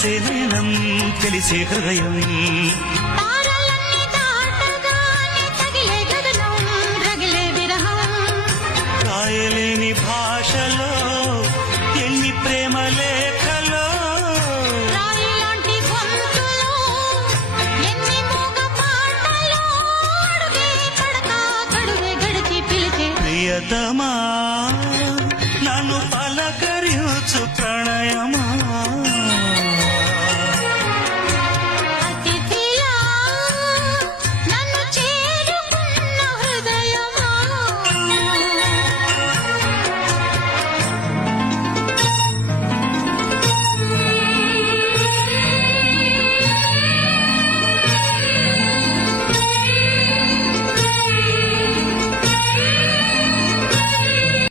మెరిసే నయనం తెలిసే హృదయం రాయలేని భాషలో ఎన్ని ప్రేమ లేఖలో ప్రియతమా నన్ను పలకరించు